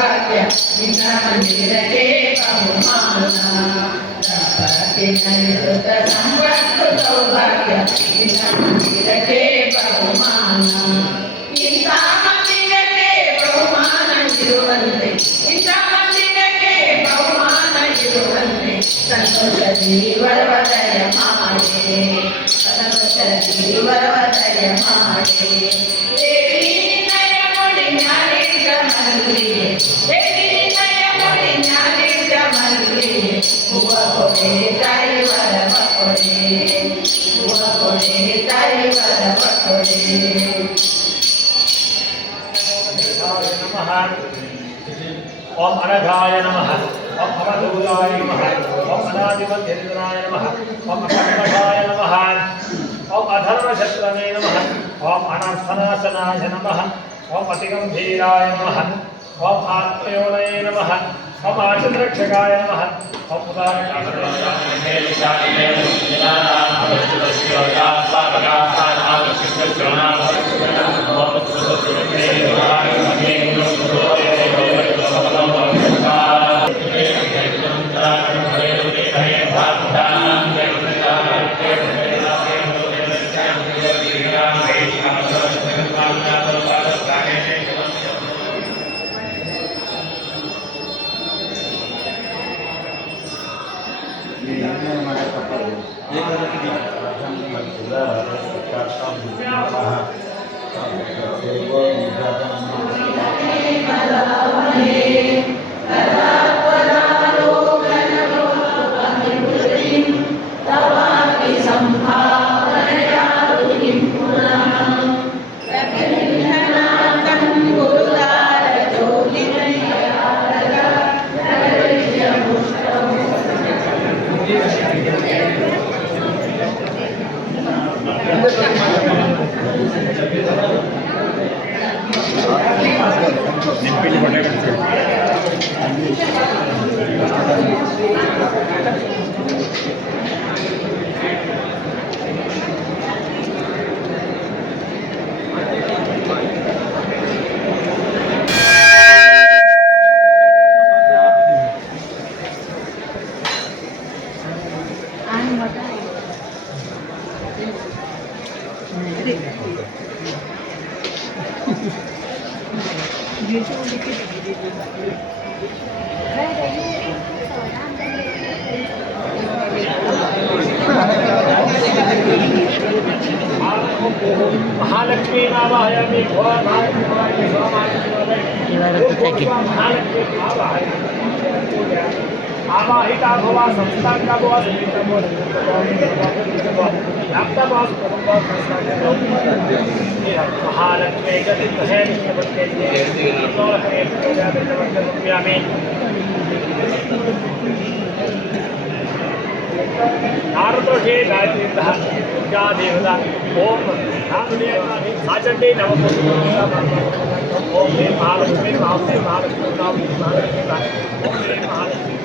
ಸೌಭಾಗ್ಯ ನಿನ್ನ ಮಂದಿರಕ್ಕೆ ಬಹುಮಾನ ದಂಪತಿ ನಲಿಸುತ್ತ ಸಂಪತ್ತು ಸೌಭಾಗ್ಯ ನಿನ್ನ ಮಂದಿರಕ್ಕೆ ಬಹುಮಾನ ಇಂಥ ಮಂದಿರಕ್ಕೆ ಬಹುಮಾನ ಇರುವಂತೆ ಇಂಥ ಮಂದಿರಕ್ಕೆ ಬಹುಮಾನ ಇರುವಂತೆ ಸಂತೋಷದಿ ವರವದಯ ಮಾಡಿ ಸಂತೋಷದಿ ವರವದಯ ಮಾಡಿ ದೇವಿ ನಯ ಮುಡಿ ಜ್ಞಾನಿದ್ದ ಮಲ್ಲಿಗೆ ದೇವಿ ನಯ ಮುಡಿ ಜ್ಞಾನಿದ್ದ ಮಲ್ಲಿಗೆ ಹೂವ ಕೊಡೆ ತಾಯಿ ವರವ ಕೊಡೆ ಹೂವ ಕೊಡೆ ತಾಯಿ ವರವ ಕೊಡೆ ओम अनघाय नमः ओम अवधूताय नमः ओम अनादिमध्येन्द्राय नमः ओम अकर्मठाय नमः ओम अधर्मशत्रणे नमः ओम अनर्थनाशनाय नमः ओम अतिगंभीराय नमः ओम आत्मयोनये नमः ओम आचन्द्रक्षकाय नमः ओम महालक्ष्मी नावाहयामि आवाहिता भवा संस्थानका भवा समिता भवा व्याप्ता भवा महालक्ष्मी जगन्महे नारदोषे गायत्री पूजा देवता ओम साचंडी नमः ओम ह्रीं महालक्ष्मी महालक्ष्मी महालक्ष्मी महालक्ष्मी ओम ह्रीं महालक्ष्मी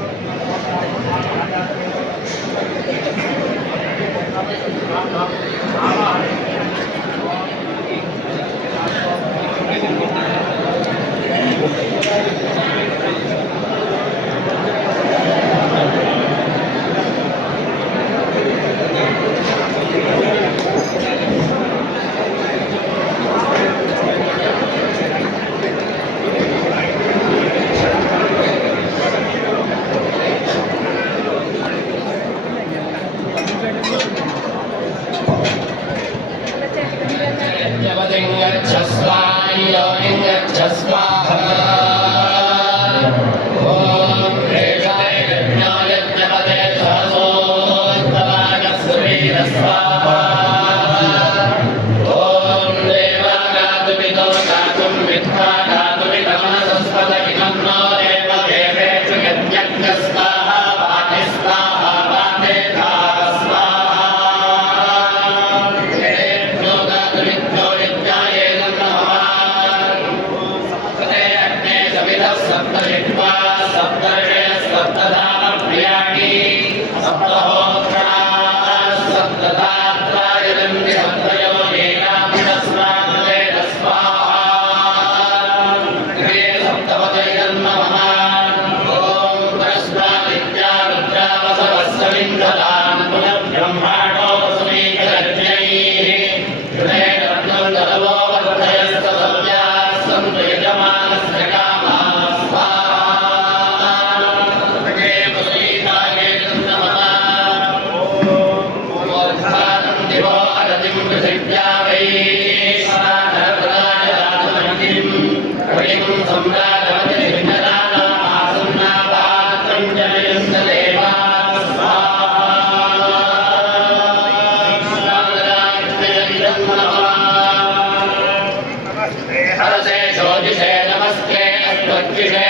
हरसे ज्योतिषे नमस्ते अस्मद्विषे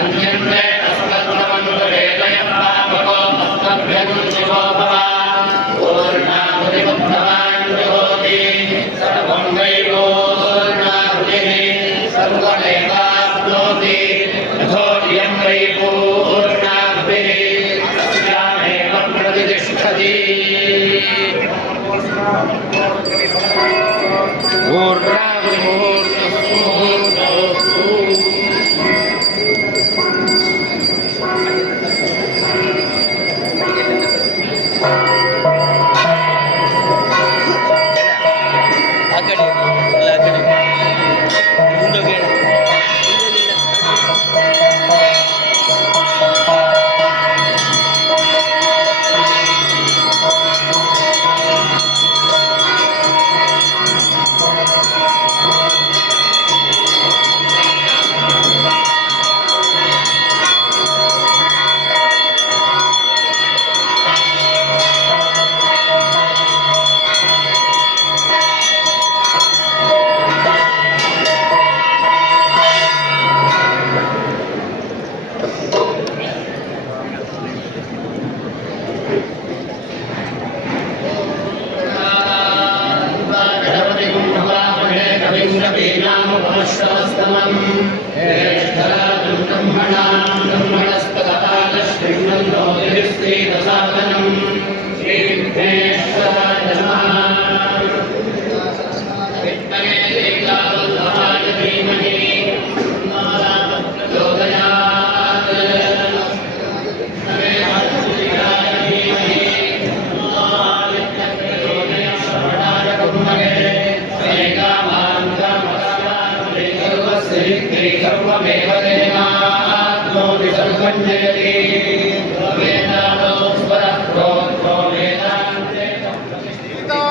अन्यन्ते अस्मद्नमन्वेदयः पापको अस्मभ्यं शिवो भव पूर्णाहुतिमुक्तवान् जुहोति सर्वं वै पूर्णाहुतिः सर्वमेवाप्नोति यथोऽयं वै पूर्णाहुतिः तस्यामेव प्रतिष्ठति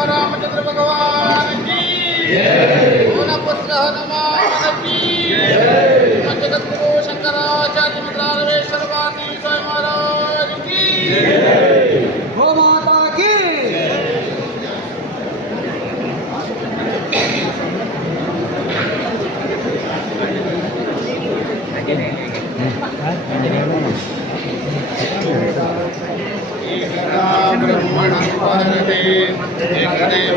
रामचंद्र भगवान की पुत्र हनुमान की जगद्गुरु शंकराचार्य मंत्रालयेश्वर स्वामी महाराज की गो माता की ब्रह्मणं पार्वते एकदेव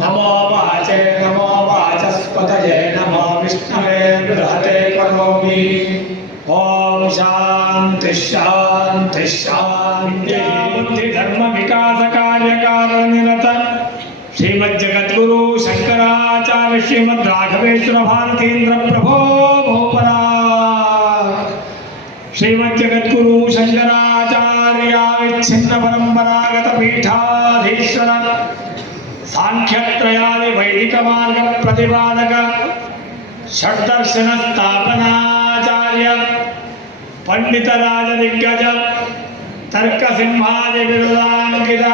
नमो वाचे नमो वाचस्पतये नमो विष्णवे बृहते करोमि। ओम शांति शांति शांति। बुद्धि धर्म विकास कार्य कारण निरत श्रीमद् जगद्गुरु शंकराचार्य श्रीमद् राघवेश्वर भारतीन्द्र प्रभो भोपरा श्रीमद् जगद्गुरु शंकराचार्य विच्छिन्न परंपरागत पीठाधीश्वर सांख्यत्रयादि वैदिक मार्ग प्रतिपादक षड्दर्शन स्थापनाचार्य पंडित राज दिग्गज तर्क सिंहादि बिरुदांकित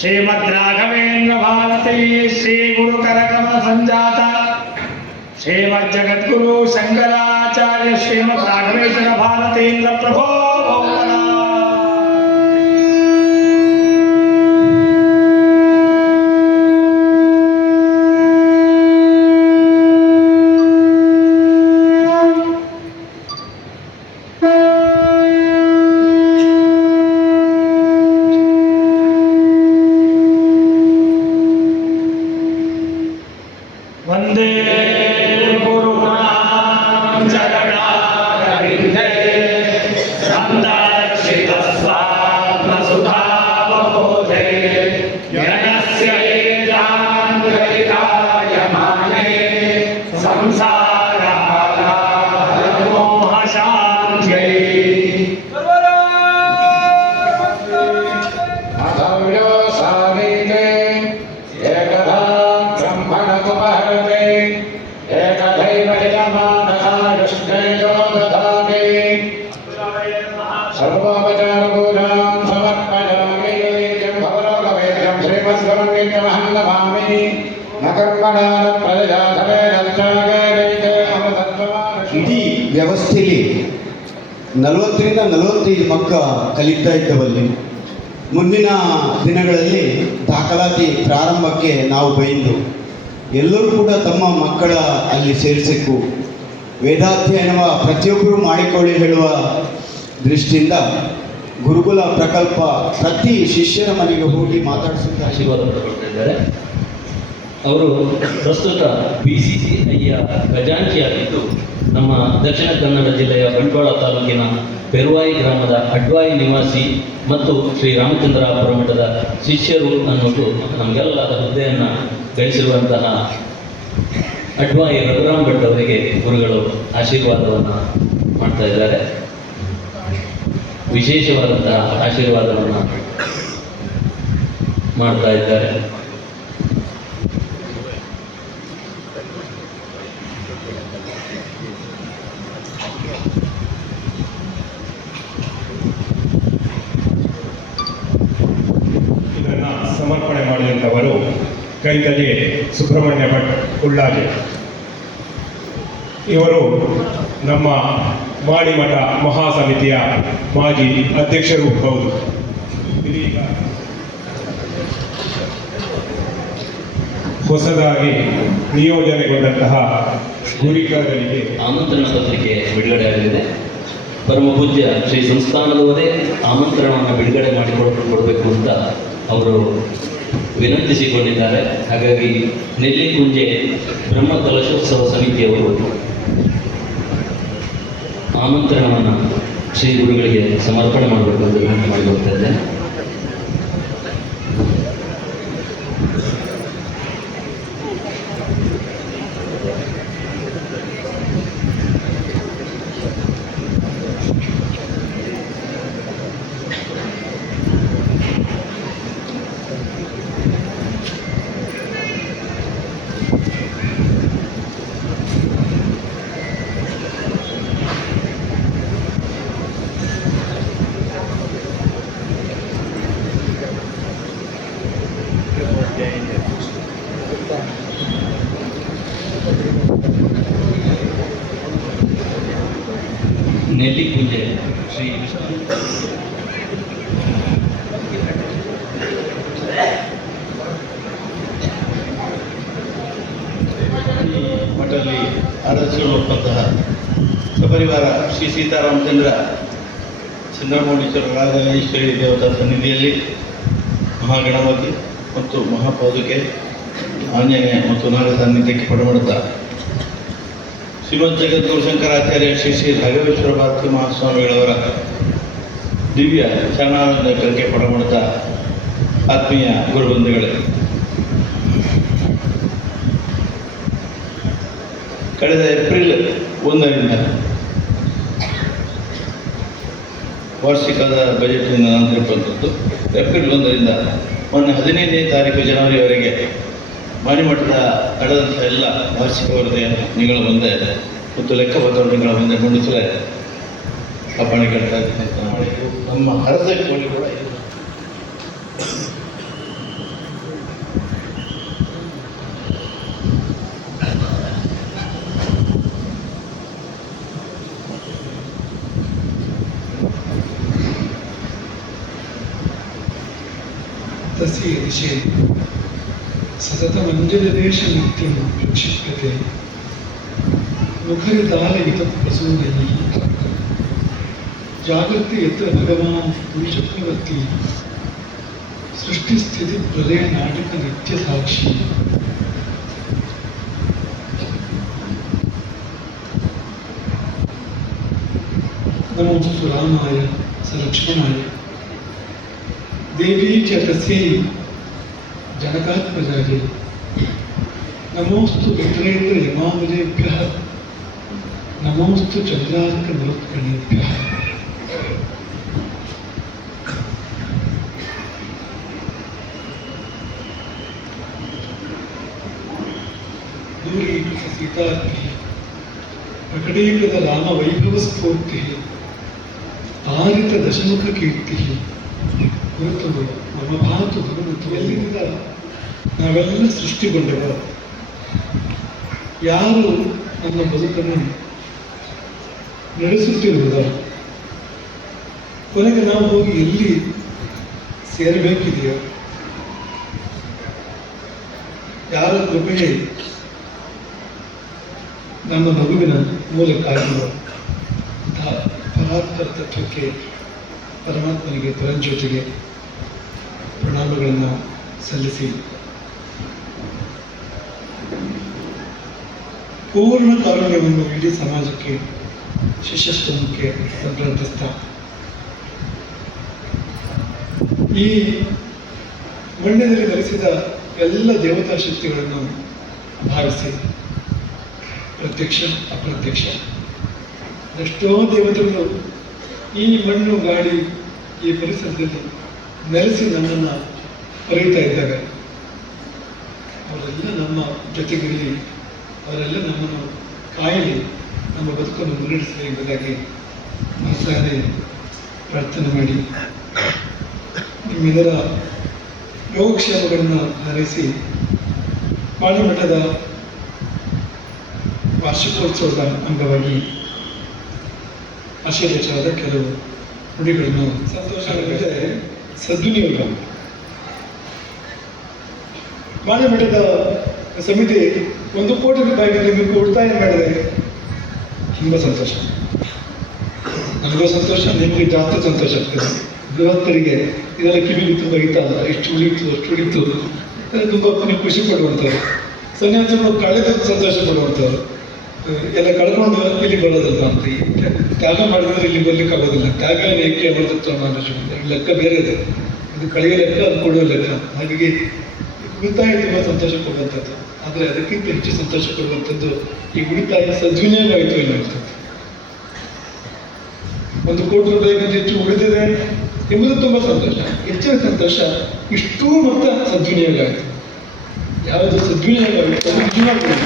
श्रीमद् राघवेंद्र भारती श्री गुरु करकमल संजात श्रीमद् जगद्गुरु शंकराचार्य श्रीमद् राघवेश्वर भारतीन्द्र प्रभो भोपरा। वंदे गुरुनाम चरणारविंदे संदर्शितस्वात्मसुधावबोधे ज्ञानस्य एतान्त्रिकायमाने संसारामोहशान्त्यै। अथव्यो सामीते एकदा ब्रह्मणमुपहरते एकदैव यजमानकायुष्णेयो दधामि सर्वोपचारपूजां समर्पयामि नैवेद्यं भवलोकवेद्यं श्रीमत्सर्वनित्यमहं नमामि न कर्मणा न प्रजया धनेन त्यागेनैते अमृतत्वमानशि। ಇಡೀ ವ್ಯವಸ್ಥೆಯಲ್ಲಿ 40ರಿಂದ 45 ಮಕ್ಕ ಕಲಿತಾ ಇದ್ದವಲ್ಲಿ ಮುಂದಿನ ದಿನಗಳಲ್ಲಿ ದಾಖಲಾತಿ ಪ್ರಾರಂಭಕ್ಕೆ ನಾವು ಬಯಲು ಎಲ್ಲರೂ ಕೂಡ ತಮ್ಮ ಮಕ್ಕಳ ಅಲ್ಲಿ ಸೇರಿಸಬೇಕು, ವೇದಾಧ್ಯಯನವ ಪ್ರತಿಯೊಬ್ಬರು ಮಾಡಿಕೊಳ್ಳಿ ಹೇಳುವ ದೃಷ್ಟಿಯಿಂದ ಗುರುಕುಲ ಪ್ರಕಲ್ಪ ಪ್ರತಿ ಶಿಷ್ಯರ ಮನೆಗೆ ಹೋಗಿ ಮಾತಾಡಿಸುತ್ತಾ ಆಶೀರ್ವಾದ ಪಡ್ಕೊಳ್ತಾ ಇದ್ದಾರೆ. ಅವರು ಪ್ರಸ್ತುತ BCCIಯ ಖಜಾಂಚಿಯಾಗಿದ್ದು ನಮ್ಮ ದಕ್ಷಿಣ ಕನ್ನಡ ಜಿಲ್ಲೆಯ ಬಂಟ್ವಾಳ ತಾಲೂಕಿನ ಪೆರುವಾಯಿ ಗ್ರಾಮದ ಅಡ್ವಾಯಿ ನಿವಾಸಿ ಮತ್ತು ಶ್ರೀ ರಾಮಚಂದ್ರಾಪುರ ಮಠದ ಶಿಷ್ಯರು ಅನ್ನೋದು ನಮಗೆಲ್ಲದ ಹುದ್ದೆಯನ್ನು ಗಳಿಸಿರುವಂತಹ ಅಡ್ವಾಯಿ ರಘುರಾಮ್ ಭಟ್ ಅವರಿಗೆ ಗುರುಗಳು ಆಶೀರ್ವಾದವನ್ನು ಮಾಡ್ತಾ ಇದ್ದಾರೆ. ವಿಶೇಷವಾದಂತಹ ಆಶೀರ್ವಾದವನ್ನು ಮಾಡ್ತಾ ಇದ್ದಾರೆ. ಇದನ್ನು ಸಮರ್ಪಣೆ ಮಾಡಿದಂಥವರು ಕೈತಲೆ ಸುಬ್ರಹ್ಮಣ್ಯ ಭಟ್ ಉಳ್ಳಾಜೆ. ಇವರು ನಮ್ಮ ಮಾಡಿಮಠ ಮಹಾಸಮಿತಿಯ ಮಾಜಿ ಅಧ್ಯಕ್ಷರು ಹೌದು. ಇದೀಗ ಹೊಸದಾಗಿ ನಿಯೋಜನೆಗೊಂಡಂತಹ ಗುರಿಕರಿಗೆ ಆಮಂತ್ರಣ ಪತ್ರಿಕೆ ಬಿಡುಗಡೆ ಆಗಲಿದೆ. ಪರಮ ಪೂಜ್ಯ ಶ್ರೀ ಸಂಸ್ಥಾನದವರೇ ಆಮಂತ್ರಣವನ್ನು ಬಿಡುಗಡೆ ಮಾಡಿಕೊಡಬೇಕು ಅಂತ ಅವರು ವಿನಂತಿಸಿಕೊಂಡಿದ್ದಾರೆ. ಹಾಗಾಗಿ ನೆಲ್ಲಿಕುಂಜೆ ಬ್ರಹ್ಮ ಕಲಶೋತ್ಸವ ಸಮಿತಿಯವರು ಆಮಂತ್ರಣವನ್ನು ಶ್ರೀ ಗುರುಗಳಿಗೆ ಸಮರ್ಪಣೆ ಮಾಡಬೇಕು ಅಂತ ವಿನಂತಿ ಮಾಡಿ ಹೋಗ್ತಾ ಇದ್ದೆ. ನೆಲ್ಲಿಕುಂಜೆ ಶ್ರೀ ವಿಷ್ಣು ಈ ಮಠದಲ್ಲಿ ಆರಾಧಿಸಿಕೊಳ್ಳುವಂತಹ ಸಪರಿವಾರ ಶ್ರೀ ಸೀತಾರಾಮಚಂದ್ರ ಚಂದ್ರಮೌಳೀಶ್ವರ ರಾಜರಾಜೇಶ್ವರಿ ದೇವತಾ ಸನ್ನಿಧಿಯಲ್ಲಿ ಮಹಾಗಣಪತಿ ಮತ್ತು ಮಹಾಪಾದುಕೆ ಆಂಜನೇಯ ಮತ್ತು ನಾಗ ಸಾನ್ನಿಧ್ಯಕ್ಕೆ ಪಡಮಡುತ್ತಾ ಶ್ರೀಮದ್ ಜಗದ್ಗುರು ಶಂಕರಾಚಾರ್ಯ ಶ್ರೀ ಶ್ರೀ ರಾಘವೇಶ್ವರ ಭಾರತಿ ಮಹಾಸ್ವಾಮಿಗಳವರ ದಿವ್ಯ ಚರಣಾನಂದಕ್ಕೆ ಪಡಮಡುತ್ತಾ ಆತ್ಮೀಯ ಗುರುಬಂಧುಗಳೇ, ಕಳೆದ ಏಪ್ರಿಲ್ 1ರಿಂದ ವಾರ್ಷಿಕದ ಬಜೆಟ್ನಿಂದ ನಂತರಪ್ಪಂಥದ್ದು ಏಪ್ರಿಲ್ 1ರಿಂದ ಮೊನ್ನೆ 15ನೇ ತಾರೀಕು ಜನವರಿವರೆಗೆ ಮಾಣಿಮಠದ ನಡೆದಂಥ ಎಲ್ಲ ವಾರ್ಷಿಕ ವರದಿಯನ್ನು ನಿಗಳ ಮುಂದೆ ಮತ್ತು ಲೆಕ್ಕಪತ್ರವನ್ನು ನಿಗಳ ಮುಂದೆ ಮಂಡಿಸಲೇ ಅಪ್ಪಣೆ ಕೇಳ್ತಾ ಇದ್ದೀನಿ. ನಮ್ಮ ಹರದ ಕೋಳಿ ಕೂಡ ಇದೆ. तस्य दिशे सततमञ्जलदेशनित्यं प्रक्षिप्यते मुखरितालयितप्रसूनैः जागर्ति यत्र भगवान् गुरुचक्रवर्ती सृष्टिस्थितिप्रलयनाटकनित्यसाक्षी नमोस्तु रामाय सलक्ष्मणाय देवी च तस्यै जनकात्मजायै नमोस्तु रुद्रेन्द्र यमावलेभ्यः नमोस्तु चन्द्रार्कमरुत्कणेभ्यः। दूरीकृत सीतार्थिः प्रकटीकृत रामवैभवस्फूर्तिः आरित दशमुखकीर्तिः ಗುರುತು ನಮ್ಮ ಭಾತು ಭಗವಂತು ಎಲ್ಲಿಂದ ನಾವೆಲ್ಲ ಸೃಷ್ಟಿಗೊಂಡವರು, ಯಾರು ನಮ್ಮ ಬದುಕನ್ನು ನಡೆಸುತ್ತಿರುವುದರ ಕೊನೆಗೆ ನಾವು ಹೋಗಿ ಎಲ್ಲಿ ಸೇರಬೇಕಿದೆಯೋ, ಯಾರ ಕೃಪೆಯೇ ನಮ್ಮ ಮಗುವಿನ ಮೂಲ ಕಾರಣ ಪರಾತ್ಪರ ತತ್ವಕ್ಕೆ ಪರಮಾತ್ಮನಿಗೆ ಪರಂಜ್ಯೋತಿಗೆ ಪ್ರಣಾಮಗಳನ್ನು ಸಲ್ಲಿಸಿ ಪೂರ್ಣ ಕಾರುಣ್ಯವನ್ನು ಇಡೀ ಸಮಾಜಕ್ಕೆ ಶಿಷ್ಯಶ್ರಮಕ್ಕೆ ಸಂಪ್ರಾರ್ಥಿಸ್ತಾ ಈ ಮಣ್ಣಿನಲ್ಲಿ ನೆಲೆಸಿದ ಎಲ್ಲ ದೇವತಾ ಶಕ್ತಿಗಳನ್ನು ಭಾವಿಸಿ ಪ್ರತ್ಯಕ್ಷ ಅಪ್ರತ್ಯಕ್ಷ ಎಷ್ಟೋ ದೇವತೆಗಳು ಈ ಮಣ್ಣು ಗಾಳಿ ಈ ಪರಿಸರದಲ್ಲಿ ನೆಲೆಸಿ ನಮ್ಮನ್ನು ಹೊರೆಯುತ್ತಾ ಇದ್ದಾಗ ಅವರೆಲ್ಲ ನಮ್ಮ ಜೊತೆಗಿರಲಿ, ಅವರೆಲ್ಲ ನಮ್ಮನ್ನು ಕಾಯಲಿ, ನಮ್ಮ ಬದುಕನ್ನು ಮುನ್ನಡೆಸಲಿ ಎಂಬುದಾಗಿ ಮನಸಾರೆ ಪ್ರಾರ್ಥನೆ ಮಾಡಿ ನಿಮ್ಮೆಲ್ಲರ ಯೋಗಕ್ಷೇಮಗಳನ್ನು ಹಾರೈಸಿ ಮಾಣಿಮಠದ ವಾರ್ಷಿಕೋತ್ಸವದ ಅಂಗವಾಗಿ ಆಶೀರ್ವಚನದ ಕೆಲವು ನುಡಿಗಳನ್ನು ಸಂತೋಷವಾಗಿದೆ. ಸದ್ವಿನಿಯೋಗ ಮಾಣಿಮಠದ ಸಮಿತಿ 1 ಕೋಟಿ ರೂಪಾಯಿಗೆ ನಿಮಗೆ ಉಳಿತಾಯ ಮಾಡಿದೆ, ತುಂಬ ಸಂತೋಷ. ನನಗೂ ಸಂತೋಷ, ನಿಮಗೆ ಜಾಸ್ತಿ ಸಂತೋಷ ಆಗ್ತದೆ. ಗೃಹಸ್ಥರಿಗೆ ಇದೆಲ್ಲ ಕಿವಿಗೆ ತುಂಬ ಹಿತಲ್ಲ, ಇಷ್ಟು ಉಳಿತು ಅಷ್ಟು ಉಳಿತು ತುಂಬ ಖುಷಿ ಪಡುವಂಥವ್ರು, ಸನ್ಯಾಸಗಳು ಕಳೆದ ಸಂತೋಷ ಪಡುವಂಥವ್ರು. ಎಲ್ಲ ಕಳ್ಕೊಂಡು ಇಲ್ಲಿ ಬರೋದಲ್ಲ ಅಂತ. ತ್ಯಾಗ ಮಾಡಿದ್ರೆ ಇಲ್ಲಿ ಬರ್ಲಿಕ್ಕೆ ಆಗೋದಿಲ್ಲ. ತ್ಯಾಗ ಏಕೆ ಅಮೃತತ್ವ ಅನ್ನೋ ಲೆಕ್ಕ ಬೇರೆ ಇದೆ. ಇದು ಕಳೆಯೋ ಲೆಕ್ಕ, ಅದು ಕೊಡುವ ಲೆಕ್ಕ. ಹಾಗಾಗಿ ಉಳಿತಾಯ ತುಂಬ ಸಂತೋಷ ಕೊಡುವಂಥದ್ದು. ಆದರೆ ಅದಕ್ಕಿಂತ ಹೆಚ್ಚು ಸಂತೋಷ ಕೊಡುವಂಥದ್ದು ಈ ಉಳಿತಾಯ ಸದ್ವಿನಿಯೋಗ ಆಯಿತು ಎನ್ನುವಂಥದ್ದು. 1 ಕೋಟಿ ರೂಪಾಯಿಗಿಂತ ಹೆಚ್ಚು ಉಳಿದಿದೆ ಎಂಬುದು ತುಂಬ ಸಂತೋಷ. ಹೆಚ್ಚಿನ ಸಂತೋಷ ಇಷ್ಟೂ ಮೊತ್ತ ಸದ್ವಿನಿಯೋಗ ಆಯಿತು. ಯಾವುದು ಸದ್ವಿನಿಯೋಗ ಆಯಿತು ಅದು ನಿಜವಾಗ್ಲೂ.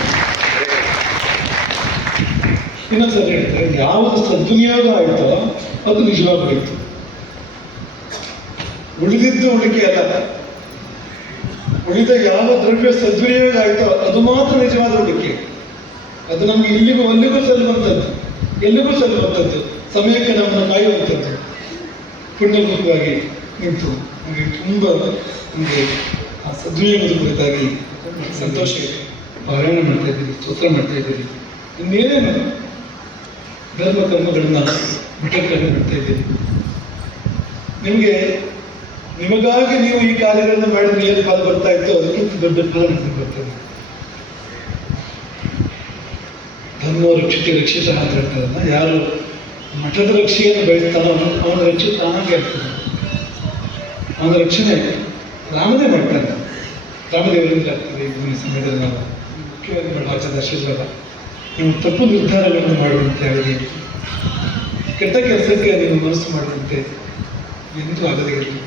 ಇನ್ನೊಂದ್ಸರಿ ಹೇಳ್ತಾರೆ, ಯಾವುದು ಸದ್ವಿನಿಯೋಗ ಆಯಿತೋ ಅದು ನಿಜವಾಗ್ಲಾಯಿತು. ಉಳಿದಿದ್ದು ಉಳಿಕೆ ಅಲ್ಲ. ಉಳಿದ ಯಾವ ದ್ರವ್ಯ ಸದ್ವಿನಿಯೋಗ ಆಯಿತೋ ಅದು ಮಾತ್ರ ನಿಜವಾದ ಉಳಿಕೆ. ಅದು ನಮ್ಗೆ ಇಲ್ಲಿಗೂ ಅಲ್ಲಿಗೂ ಸಲ್ಲುವಂಥದ್ದು, ಎಲ್ಲಿಗೂ ಸಲ್ಲುವಂಥದ್ದು, ಸಮಯಕ್ಕೆ ನಮ್ಮನ್ನು ಕಾಯುವಂಥದ್ದು. ಪುಣ್ಯಭೂತವಾಗಿ ನಿಂತು ನಮಗೆ ತುಂಬ ನಮಗೆ ಆ ಸದ್ವಿನಿಯೋಗದ ಕುರಿತಾಗಿ ಸಂತೋಷ ಇದೆ. ಪಾರಾಯಣ ಮಾಡ್ತಾ ಇದ್ದೀರಿ, ಸ್ತೋತ್ರ ಮಾಡ್ತಾ ಇದ್ದೀರಿ, ಇನ್ನೇನೇನು ಧರ್ಮ ಕರ್ಮಗಳನ್ನ ಮಠಕ್ಕಾಗಿ ಮಾಡ್ತಾ ಇದ್ದೀರಿ. ನಿಮಗಾಗಿ ನೀವು ಈ ಕಾರ್ಯಗಳನ್ನು ಮಾಡಿದ್ರೆ ಏನು ಫಲ ಬರ್ತಾ ಇತ್ತು ಅದಕ್ಕಿಂತ ದೊಡ್ಡ ಫಲ ನಿಮಗೆ ಬರ್ತದೆ. ಧರ್ಮ ರಕ್ಷಿತ ರಕ್ಷಿತ ಅಂತ ಹೇಳ್ತಾರಲ್ಲ, ಯಾರು ಮಠದ ರಕ್ಷೆಯನ್ನು ಬಯಸ್ತಾನೋ ಅವನ ರಕ್ಷೆ ತಾನಾಗೆ ಆಗ್ತದೆ. ಅವನ ರಕ್ಷಣೆ ರಾಮನೇ ಮಾಡ್ತಾನೆ. ರಾಮದೇವರಿಂದ ಆಗ್ತದೆ. ಈ ಸಮಯದಲ್ಲಿ ನಾವು ಮುಖ್ಯವಾಗಿ ಬಡವಾಚದ ಆಶೀರ್ವಾದ, ನೀವು ತಪ್ಪು ನಿರ್ಧಾರಗಳನ್ನು ಮಾಡುವಂತೆ ಆಗಲಿ, ಕೆಟ್ಟ ಕೆಲಸಕ್ಕೆ ನೀವು ಮನಸ್ಸು ಮಾಡುವಂತೆ ಎಂದೂ ಆಗದೇ ಇರಲಿ.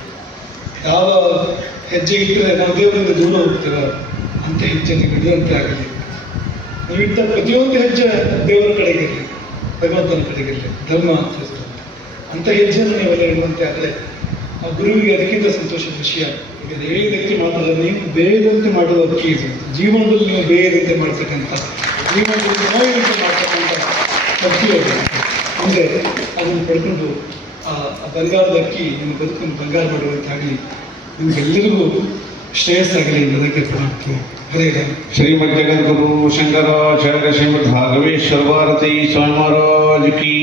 ಯಾವ ಹೆಜ್ಜೆ ಇಟ್ಟರೆ ನಾವು ದೇವರಿಂದ ದೂರ ಹೋಗ್ತೇವೆ ಅಂತ ಹೆಜ್ಜೆ ನೀವು ಇಡದಂತೆ ಆಗಲಿ. ನೀವಿಟ್ಟ ಪ್ರತಿಯೊಂದು ಹೆಜ್ಜೆ ದೇವರ ಕಡೆಗಿರಲಿ, ಭಗವಂತನ ಕಡೆಗಿರಲಿ, ಧರ್ಮ ಅಂತ ಹೆಜ್ಜೆಯನ್ನು ನೀವೆಲ್ಲ ಇಡುವಂತೆ ಆದರೆ ಆ ಗುರುವಿಗೆ ಅದಕ್ಕಿಂತ ಸಂತೋಷದ ವಿಷಯ. ಈಗ ಬೇಯದಂತೆ ಮಾತ್ರ ನೀವು ಬೇಯದಂತೆ ಮಾಡುವ ಅಕ್ಕಿ ಇದು. ಜೀವನದಲ್ಲಿ ನೀವು ಬೇಯದಂತೆ ಮಾಡ್ತಕ್ಕಂಥ, ಜೀವನದಲ್ಲಿ ನೋಯುವಂತೆ ಮಾಡ್ತಕ್ಕಂಥ ಅಕ್ಕಿ ಅದು. ಮುಂದೆ ಅದನ್ನು ಪಡ್ಕೊಂಡು ಆ ಬಂಗಾರದ ಅಕ್ಕಿ ನಿಮ್ಮ ಬದುಕನ್ನು ಬಂಗಾರ ಮಾಡುವಂತಾಗಲಿ, ನಿಮಗೆಲ್ಲರಿಗೂ ಶ್ರೇಯಸ್ಸಾಗಲಿ ಎಂಬುದಕ್ಕೆ ಪ್ರಾರ್ಥನೆ. ಹರೇ ರಾಮ. ಶ್ರೀಮದ್ ಜಗದ್ಗುರು ಶಂಕರಾಚಾರ್ಯ ಶ್ರೀಮದ್ ಭಾಗವೇಶ್ವರ ಭಾರತಿ ಸ್ವಾಮಿ ಮಹಾರಾಜ್ ಕಿ